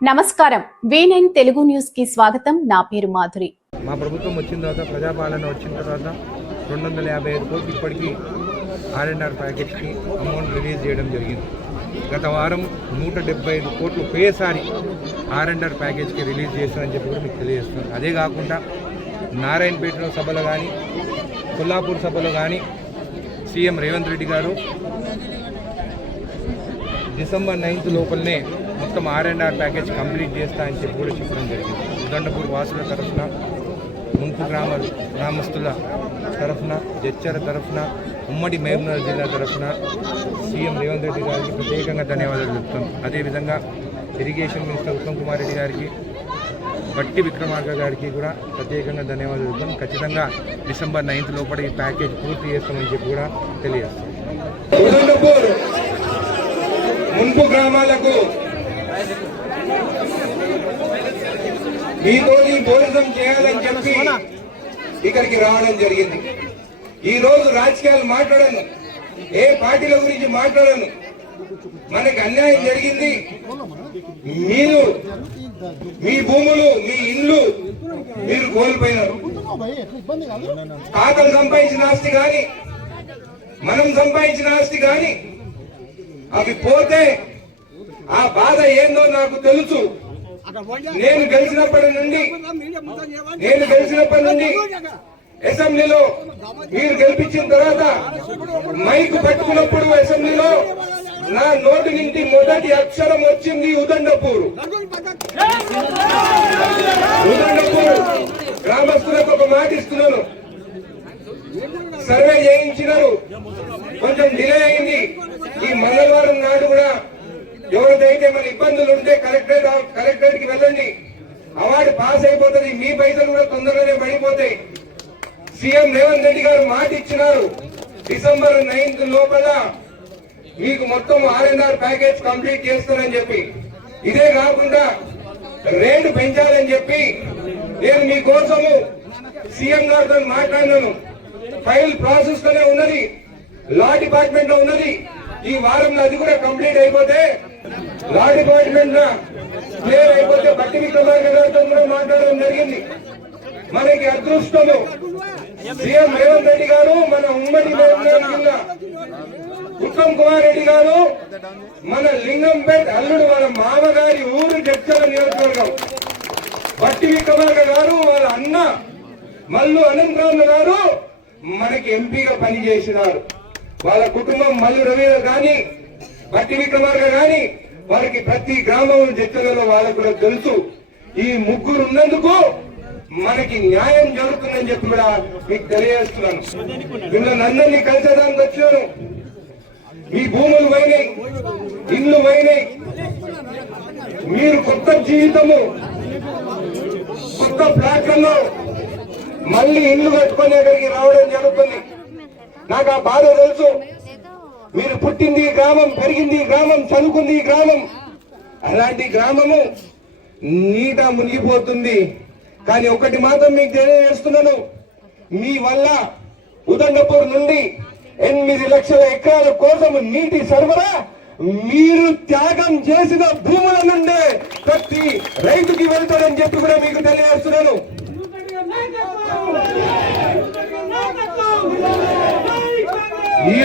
నమస్కారం. V nine Telugu న్యూస్కి స్వాగతం. నా పేరు మాధురి. మా ప్రభుత్వం వచ్చిన తర్వాత ప్రజాపాలన వచ్చిన తర్వాత రెండు వందల యాభై ఐదు కోట్లు ఇప్పటికీ ఆర్ఎన్ఆర్ ప్యాకేజ్కి అమౌంట్ రిలీజ్ చేయడం జరిగింది. గత వారం నూట డెబ్బై ఐదు కోట్లు ఒకేసారి ఆర్ఎన్ఆర్ ప్యాకేజ్కి రిలీజ్ చేశారని చెప్పి కూడా మీకు తెలియజేస్తుంది అదే కాకుండా నారాయణపేటలో సభలో కానీ కొల్లాపూర్ సభలో కానీ సీఎం రేవంత్ రెడ్డి గారు డిసెంబర్ నైన్త్ లోపలనే మొత్తం R and R package complete చేస్తా అని చెప్పి కూడా చెప్పడం జరిగింది. ఉదండపూర్ వాసుల తరఫున ముంపు గ్రామ గ్రామస్తుల తరఫున జచ్చర తరఫున ఉమ్మడి మహబూబ్నగర్ జిల్లా తరఫున సీఎం రేవంత్ రెడ్డి గారికి ప్రత్యేకంగా ధన్యవాదాలు చెప్తాను అదేవిధంగా ఇరిగేషన్ మినిస్టర్ ఉత్తమ్ కుమార్ రెడ్డి గారికి బట్టి విక్రమార్క గారికి కూడా ప్రత్యేకంగా ధన్యవాదాలు చెప్తాం ఖచ్చితంగా డిసెంబర్ నైన్త్ లోపల ఈ ప్యాకేజ్ పూర్తి చేస్తామని చెప్పి కూడా తెలియజేస్తాం ముంపు మున్పు గ్రామాలకు మీతో భోజనం చేయాలని చెప్పి ఇక్కడికి రావడం జరిగింది. ఈ రోజు రాజకీయాలు మాట్లాడను. ఏ పార్టీల గురించి మాట్లాడను. మనకి అన్యాయం జరిగింది. మీరు మీ భూములు మీ ఇల్లు మీరు కోల్పోయినారు. తాతలు సంపాదించిన ఆస్తి కానీ మనం సంపాదించిన ఆస్తి కానీ అవి పోతే ఆ బాధ ఏందో నాకు తెలుసు. నేను గెలిచినప్పటి నుండి నేను గెలిచినప్పటి నుండి అసెంబ్లీలో మీరు గెలిపించిన తర్వాత మైక్ పట్టుకున్నప్పుడు అసెంబ్లీలో నా నోటి నుండి మొదటి అక్షరం వచ్చింది ఉదండపూర్. ఉదండపూర్ గ్రామస్తులకు ఒక మాట ఇస్తున్నాను. సర్వే చేయించినారు. కొంచెం డిలే అయింది. ఈ మంగళవారం నాడు కూడా ఏమైనా ఇబ్బందులు ఉంటే కలెక్టరేట్ కలెక్టరేట్కి వెళ్ళండి. అవార్డు పాస్ అయిపోతుంది. మీ పైసలు కూడా తొందరగానే పడిపోతాయి. సీఎం రేవంత్ రెడ్డి గారు మాట ఇచ్చినారు. డిసెంబర్ నైన్త్ లోపల మీకు మొత్తం ఆర్ఎన్ఆర్ ప్యాకేజ్ కంప్లీట్ చేస్తారని చెప్పి. ఇదే కాకుండా రేటు పెంచాలని చెప్పి నేను మీకోసము సీఎం గారితో మాట్లాడినాను. ఫైల్ ప్రాసెస్లోనే ఉన్నది. లా డిపార్ట్మెంట్లో ఉన్నది. ఈ వారంలో అది కూడా కంప్లీట్ అయిపోతే లా డిపార్ట్మెంట్ క్లియర్ అయిపోతే బట్టి విక్రమార్క గారితో మాట్లాడడం జరిగింది. మనకి అదృష్టము సీఎం రేవంత్ రెడ్డి గారు మన ఉమ్మడి మహబూబ్నగర్ ఉత్తమ్ కుమార్ రెడ్డి గారు మన లింగంపేట్ అల్లుడు వాళ్ళ మామగారి ఊరు జడ్చల నియోజకవర్గం. బట్టి విక్రమార్క గారు వాళ్ళ అన్న మల్లు అనంతరామ్ గారు మనకి ఎంపీగా పనిచేసినారు. వాళ్ళ కుటుంబం మల్లు రవి గాని బట్టి విక్రమార్క గాని వారికి ప్రతి గ్రామం జడ్చలలో వాళ్ళకు కూడా తెలుసు. ఈ ముగ్గురు ఉన్నందుకు మనకి న్యాయం జరుగుతుందని చెప్పి కూడా మీకు తెలియజేస్తున్నాను. మిమ్మల్ని అందరినీ కలిసేదానికి వచ్చాను. మీ భూములు పోయినాయి ఇల్లు పోయినాయి. మీరు కొత్త జీవితము కొత్త ప్లాట్లలో మళ్ళీ ఇల్లు కట్టుకొని దగ్గరికి రావడం జరుగుతుంది. నాకు ఆ బాధ తెలుసు. మీరు పుట్టింది గ్రామం పెరిగింది ఈ గ్రామం చదువుకుంది ఈ గ్రామం. అలాంటి గ్రామము నీట మునిగిపోతుంది. కానీ ఒకటి మాత్రం మీకు తెలియజేస్తున్నాను. మీ వల్ల ఉదండపూర్ నుండి ఎనిమిది లక్షల ఎకరాల కోసం నీటి సరఫరా మీరు త్యాగం చేసిన భూముల నుండే ప్రతి రైతుకి వెళ్తాడని చెప్పి కూడా మీకు తెలియజేస్తున్నాను. ఈ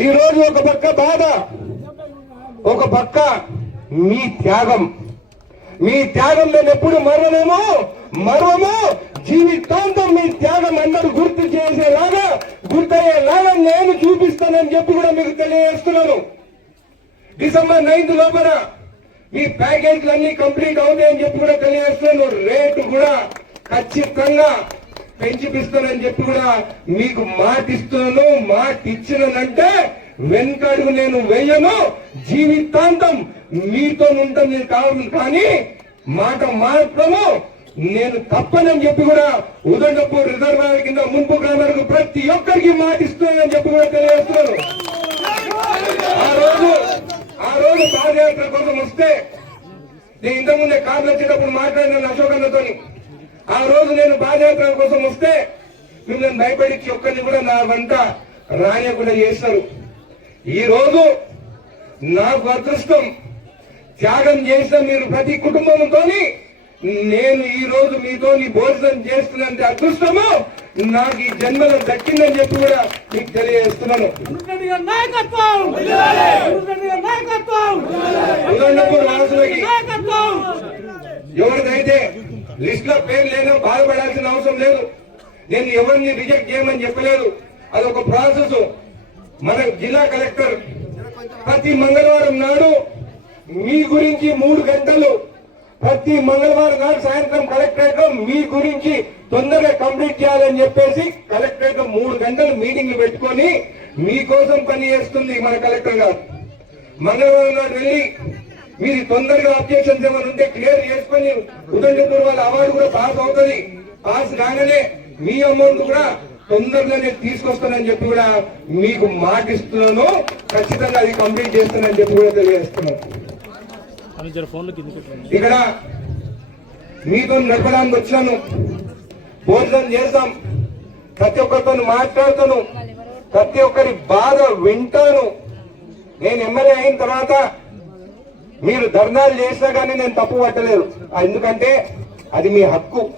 ఈ రోజు ఒక పక్క బాధ ఒక పక్క మీ త్యాగం. మీ త్యాగం నేను ఎప్పుడు మరవలేము మరవము జీవితాంతం మీ త్యాగం అందరూ గుర్తు చేసేలాగా గుర్తయ్యేలాగా నేను చూపిస్తానని చెప్పి కూడా మీకు తెలియజేస్తున్నాను. డిసెంబర్ నైన్త్ లోపల మీ ప్యాకేజీలు అన్ని కంప్లీట్ అవుతాయని చెప్పి కూడా తెలియజేస్తున్నాను. రేటు కూడా ఖచ్చితంగా పెంచిపిస్తానని చెప్పి కూడా మీకు మాట మాటిచ్చినంటే మాట వెనకడుగు నేను వెయ్యను జీవితాంతం మీతో ఉంటాం నేను కావాలి కానీ మాట మాత్రము నేను తప్పనని చెప్పి కూడా ఉదండపూర్ రిజర్వాయర్ కింద ముంపు గ్రామాలకు ప్రతి ఒక్కరికి మాట చెప్పి కూడా తెలియజేస్తున్నాను. ఆ రోజు ఆ రోజు పాదయాత్ర కోసం వస్తే నేను ఇంతకుముందే కార్లు వచ్చేటప్పుడు మాట్లాడినాను అశోక్ ఆ రోజు నేను పాదయాత్ర కోసం వస్తే మిమ్మల్ని భయపడించి ఒక్కరిని కూడా నా వెంట రానియకుండా చేస్తారు ఈ రోజు నాకు అదృష్టం త్యాగం చేసిన మీరు ప్రతి కుటుంబంతోని నేను ఈ రోజు మీతో భోజనం చేస్తున్నంత అదృష్టము నాకు ఈ జన్మలో దక్కిందని చెప్పి కూడా మీకు తెలియజేస్తున్నాను. ఎవరిదైతే లిస్ట్లో పేరు లేదో బాధపడాల్సిన అవసరం లేదు. నేను ఎవరిని రిజెక్ట్ చేయమని చెప్పలేదు. అదొక ప్రాసెస్. మన జిల్లా కలెక్టర్ ప్రతి మంగళవారం నాడు మీ గురించి మూడు గంటలు ప్రతి మంగళవారం నాడు సాయంత్రం కలెక్టరేట్లో మీ గురించి తొందరగా కంప్లీట్ చేయాలని చెప్పేసి కలెక్టరేట్లో మూడు గంటలు మీటింగ్లు పెట్టుకొని మీకోసం పని చేస్తుంది మన కలెక్టర్ గారు. మంగళవారం నాడు వెళ్ళి మీరు తొందరగా అబ్జెక్షన్స్ ఏమైనా ఉంటే క్లియర్ చేసుకొని ఉదండపూర్ వాళ్ళ అవార్డు కూడా పాస్ అవుతుంది. పాస్ కాగానే మీ అమౌంట్ కూడా తొందరగానే తీసుకొస్తానని చెప్పి కూడా మీకు మాటిస్తున్నాను. ఖచ్చితంగా అది కంప్లీట్ చేస్తానని చెప్పి కూడా తెలియజేస్తున్నాను. ఇక్కడ మీతో నడపడానికి వచ్చాను భోజనం చేస్తాం. ప్రతి ఒక్కరితో మాట్లాడతాను. ప్రతి ఒక్కరి బాధ వింటాను. నేను ఎమ్మెల్యే అయిన తర్వాత మీరు ధర్నాలు చేసినా కానీ నేను తప్పు పట్టలేదు. ఎందుకంటే అది మీ హక్కు.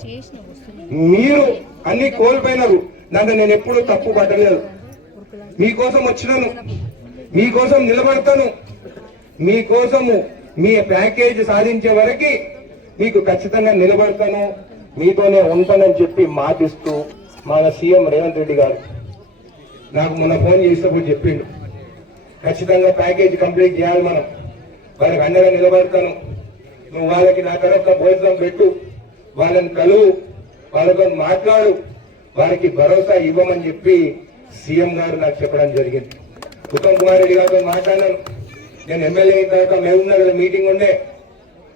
మీరు అన్ని కోల్పోయినారు. దాంట్లో నేను ఎప్పుడూ తప్పు పట్టలేదు. మీకోసం వచ్చినాను. మీకోసం నిలబడతాను. మీకోసము మీ ప్యాకేజ్ సాధించే వరకు మీకు ఖచ్చితంగా నిలబడతాను. మీతోనే ఉంటానని చెప్పి మాటిస్తూ మన సీఎం రేవంత్ రెడ్డి గారు నాకు మొన్న ఫోన్ చేసినప్పుడు చెప్పిండు. ఖచ్చితంగా ప్యాకేజ్ కంప్లీట్ చేయాలి మనం. వారి అండగా నిలబడతాను. నువ్వు వాళ్ళకి నా తరఫున భోజనం పెట్టు. వాళ్ళని కలువు వాళ్ళతో మాట్లాడు. వారికి భరోసా ఇవ్వమని చెప్పి సీఎం గారు నాకు చెప్పడం జరిగింది. ఉత్తమ్ కుమార్ రెడ్డి గారితో మాట్లాడాను. నేను ఎమ్మెల్యే అయిన తర్వాత మేమున్నగల మీటింగ్ ఉండే.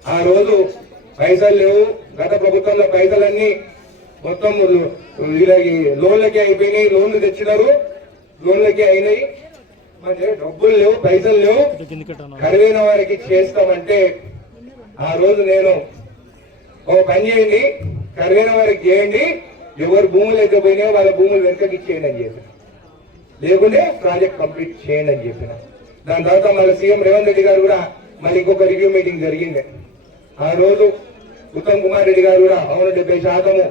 ఆ రోజు పైసలు లేవు. గత ప్రభుత్వంలో పైసలన్నీ మొత్తం వీళ్ళకి లోన్లకే అయిపోయినాయి. లోన్లు తెచ్చినారు. లోన్లకే అయినాయి. డబ్బులు లేవు పైసలు లేవు. కరువైన వారికి చేస్తామంటే ఆ రోజు నేను ఓ పని చేయండి కరువైన వారికి చేయండి ఎవరు భూములు అయితే పోయినాయో వాళ్ళ భూములు వెనకకి ఇచ్చేయండి అని చెప్పిన. లేకుంటే ప్రాజెక్ట్ కంప్లీట్ చేయండి అని చెప్పిన. దాని తర్వాత మళ్ళీ సీఎం రేవంత్ రెడ్డి గారు కూడా మళ్ళీ ఇంకొక రివ్యూ మీటింగ్ జరిగింది. ఆ రోజు ఉత్తమ్ కుమార్ రెడ్డి గారు కూడా అవును డెబ్బై శాతము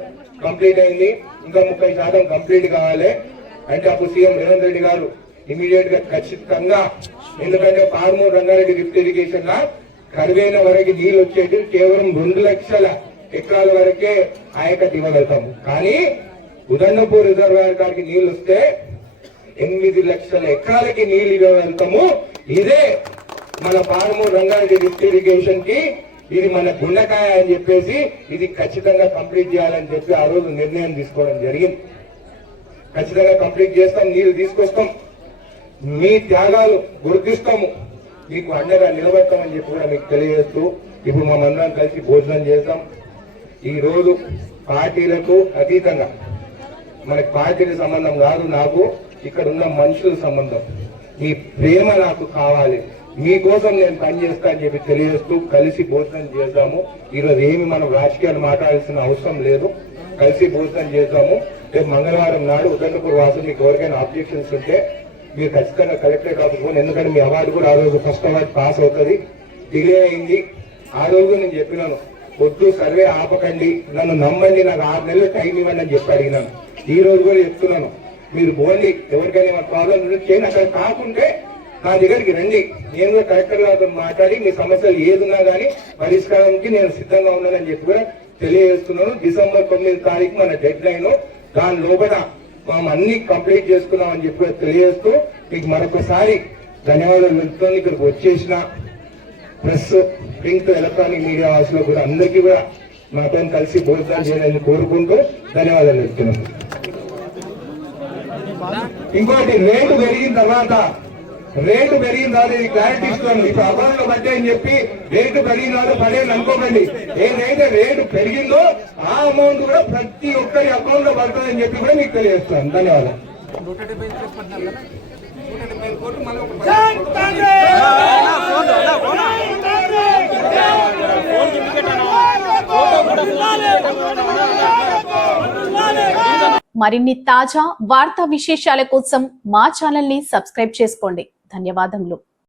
కంప్లీట్ అయింది ఇంకా ముప్పై శాతం కంప్లీట్ కావాలి. అంటే అప్పుడు సీఎం రేవంత్ రెడ్డి గారు ఇమీడియట్గా ఖచ్చితంగా ఎందుకంటే పార్మూర్ రంగారెడ్డి లిఫ్ట్ ఇరిగేషన్ లా కరువైన వరకు నీళ్ళు వచ్చేది కేవలం రెండు లక్షల ఎకరాల వరకే ఆయకట్టు ఇవ్వగలుగుతాము కానీ ఉదండపూర్ రిజర్వాయర్ కాడికి నీళ్ళు వస్తే ఎనిమిది లక్షల ఎకరాలకి నీళ్ళు ఇవ్వగలుగుతాము ఇదే మన పార్మూర్ రంగారెడ్డి లిఫ్ట్ ఇరిగేషన్కి ఇది మన గుండకాయ అని చెప్పేసి ఇది ఖచ్చితంగా కంప్లీట్ చేయాలని చెప్పి ఆ రోజు నిర్ణయం తీసుకోవడం జరిగింది. ఖచ్చితంగా కంప్లీట్ చేస్తాం నీళ్ళు తీసుకొస్తాం. మీ త్యాగాలు గుర్తిస్తాము మీకు అండగా నిలబడతామని చెప్పి కూడా మీకు తెలియజేస్తూ ఇప్పుడు మనందరం కలిసి భోజనం చేద్దాం. ఈ రోజు పార్టీలకు అతీతంగా మనకి పార్టీకి సంబంధం కాదు నాకు ఇక్కడ ఉన్న మనుషుల సంబంధం. మీ ప్రేమ నాకు కావాలి. మీకోసం నేను పనిచేస్తా అని చెప్పి తెలియజేస్తూ కలిసి భోజనం చేద్దాము. ఈరోజు ఏమి మనం రాజకీయాలు మాట్లాడాల్సిన అవసరం లేదు. కలిసి భోజనం చేద్దాము. రేపు మంగళవారం నాడు ఉదండపూర్ వాసు మీకు ఎవరికైనా ఆబ్జెక్షన్స్ ఉంటే మీరు ఖచ్చితంగా కలెక్టర్ ఆఫీస్ ఎందుకంటే మీ అవార్డు కూడా ఆ రోజు ఫస్ట్ అవార్డు పాస్ అవుతుంది. డిలే అయింది. ఆ రోజు నేను చెప్పినాను వద్దు సర్వే ఆపకండి. నన్ను నమ్మండి నాకు ఆరు నెలలు టైం ఇవ్వండి అని చెప్పి అడిగినాను. ఈ రోజు కూడా చెప్తున్నాను మీరు పోండి. ఎవరికైనా ఏమైనా ప్రాబ్లం ఉంటే చేయండి. అక్కడ కాకుంటే నా దగ్గరికి రండి. నేను కూడా కలెక్టర్ గారితో మాట్లాడి మీ సమస్యలు ఏదున్నా కానీ పరిష్కారానికి నేను సిద్ధంగా ఉన్నానని చెప్పి కూడా తెలియజేస్తున్నాను. డిసెంబర్ తొమ్మిది తారీఖు మన డెడ్ లైన్. దాని లోపల మనం అన్ని కంప్లీట్ చేసుకున్నామని చెప్పి తెలియజేస్తూ మీకు మరొకసారి ధన్యవాదాలు వెళ్తున్నాను ఇక్కడికి వచ్చేసిన ప్రెస్ ప్రింట్ ఎలక్ట్రానిక్ మీడియా హౌస్లో కూడా అందరికీ కూడా మాతో కలిసి భోజనాలు చేయాలని కోరుకుంటూ ధన్యవాదాలు చెప్తున్నాను ఇంకోటి రేటు పెరిగిన తర్వాత రేటు పెరిగిన తర్వాత ఇది క్లారిటీ ఇస్తున్నాను ఇప్పుడు అకౌంట్లో పట్టే అని చెప్పి రేటు పెరిగిన తర్వాత పడేది అనుకోకండి. ఏదైతే రేటు పెరిగిందో ఆ అమౌంట్ కూడా ప్రతి ఒక్కరి అకౌంట్లో పడుతుందని చెప్పి కూడా మీకు తెలియజేస్తాను. ధన్యవాదాలు. మరిన్ని తాజా వార్తా విశేషాల కోసం మా ఛానల్ని సబ్స్క్రైబ్ చేసుకోండి. ధన్యవాదములు.